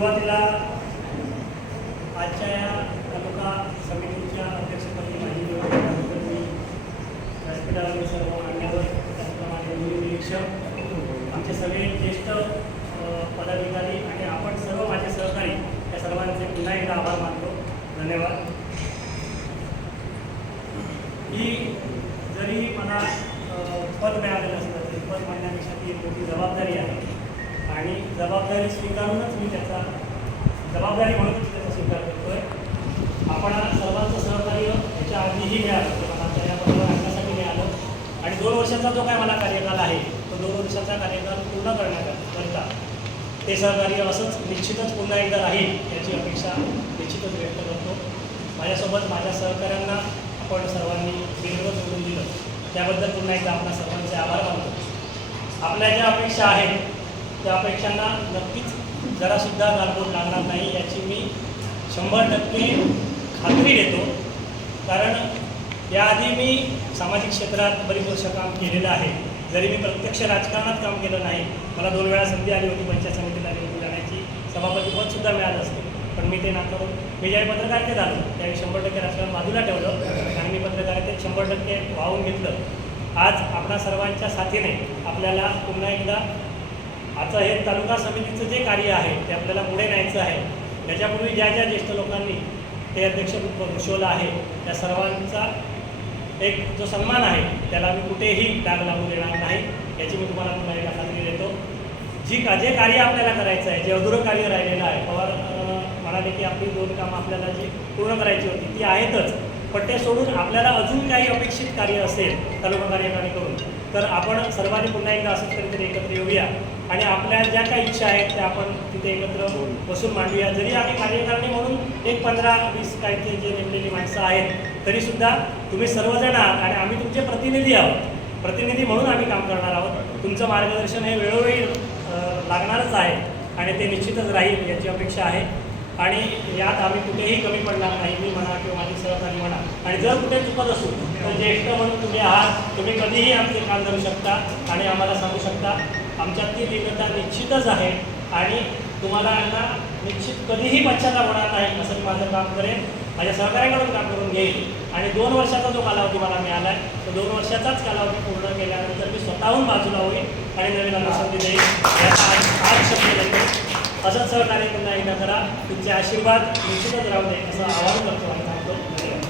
सुरुवातीला आजच्या या तालुका समितीच्या अध्यक्षपदी माझी निवडणूक मी व्यासपीठावर सर्व मान्यवर त्याचप्रमाणे निरीक्षक आमचे सगळे ज्येष्ठ पदाधिकारी आणि आपण सर्व माझे सहकारी या सर्वांचे पुन्हा एकदा आभार मानतो. धन्यवाद. ही जरी मला पद मिळालेलं असलं तरी पद मांडण्यापेक्षा ती एक मोठी जबाबदारी आहे. आणि जबाबदारी स्वीकारूनच मी त्याचा जबाबदारी म्हणूनच मी त्याचा स्वीकार करतोय. आपण सर्वांचं सहकार्य याच्या आधीही मिळालं ते मला आता आणण्यासाठी मिळालं. आणि दोन वर्षाचा जो काय मला कार्यकाल आहे तो दोन वर्षाचा कार्यकाल पूर्ण करण्याकरता ते सहकार्य असंच निश्चितच पुन्हा एकदा राहील याची अपेक्षा निश्चितच व्यक्त करतो. माझ्यासोबत माझ्या सहकाऱ्यांना आपण सर्वांनी बिनविरोध सोडून दिलं. त्याबद्दल पुन्हा एकदा आपल्या सर्वांचे आभार मानतो. आपल्या ज्या अपेक्षा आहेत त्या अपेक्षांना नक्कीच जरासुद्धा गालबोट लागणार नाही याची मी शंभर टक्के खात्री देतो. कारण याआधी मी सामाजिक क्षेत्रात बरीच वर्ष काम केलेलं आहे. जरी मी प्रत्यक्ष राजकारणात काम केलं नाही मला दोन वेळा संधी आली होती पंचायत समितीला निवडून जाण्याची सभापतीपदसुद्धा मिळालं असतं. पण मी ते नाकारून मी ज्यावेळी पत्रकारितेत आलो त्यावेळी शंभर टक्के राजकारण बाजूला ठेवलं आणि मी पत्रकारितेत शंभर टक्के वाहून घेतलं. आज आपणा सर्वांच्या साथीने आपल्याला पुन्हा एकदा आता हे तालुका समितीचं जे कार्य आहे ते आपल्याला पुढे न्यायचं आहे. त्याच्यापूर्वी ज्या ज्या ज्येष्ठ लोकांनी ते अध्यक्षपद भूषवलं आहे त्या सर्वांचा एक जो सन्मान आहे त्याला मी कुठेही डाग लागू देणार नाही. याची मी तुम्हाला पुन्हा एकदा खात्री देतो. जी का जे कार्य आपल्याला करायचं आहे जे अधुरं कार्य राहिलेलं आहे पवार म्हणाले की आपली दोन कामं आपल्याला जी पूर्ण करायची होती ती आहेतच. पण ते सोडून आपल्याला अजून काही अपेक्षित कार्य असेल तालुका कार्यकारिणी करून तर आपण सर्वांनी पुन्हा एकदा असंच कधीतरी एकत्र येऊया. आणि आपल्या ज्या काही इच्छा आहेत त्या आपण तिथे एकत्र बसून मांडूया. जरी आम्ही कार्यकारिणी म्हणून एक पंधरा वीस काही ते जे नेमलेली माणसं आहेत तरीसुद्धा तुम्ही सर्वजण आहात आणि आम्ही तुमचे प्रतिनिधी आहोत. प्रतिनिधी म्हणून आम्ही काम करणार आहोत. तुमचं मार्गदर्शन हे वेळोवेळी लागणारच आहे आणि ते निश्चितच राहील याची अपेक्षा आहे. आणि यात आम्ही कुठेही कमी पडणार नाही मी म्हणा किंवा माझी सहकारी म्हणा. आणि जर कुठे चुकत असू तर ज्येष्ठ म्हणून तुम्ही आहात तुम्ही कधीही आमचे काम धरू शकता आणि आम्हाला सांगू शकता. आमच्यातली भिन्नता निश्चितच आहे आणि तुम्हाला यांना निश्चित कधीही पश्चाताप होणार नाही असं मी माझं काम करेन. माझ्या सहकार्याकडून काम करून घेईल. आणि दोन वर्षाचा जो कालावधी मला मिळाला आहे तो दोन वर्षाचाच कालावधी पूर्ण केल्यानंतर मी स्वतःहून बाजूला होईल आणि नवीन अनुसंधी देईल याचा आज आज शब्द देतो असंच सहकार्य पुन्हा एकदा करा. तुमचे आशीर्वाद निश्चितच राहू दे असं आवाहन करतो आणि सांगतो.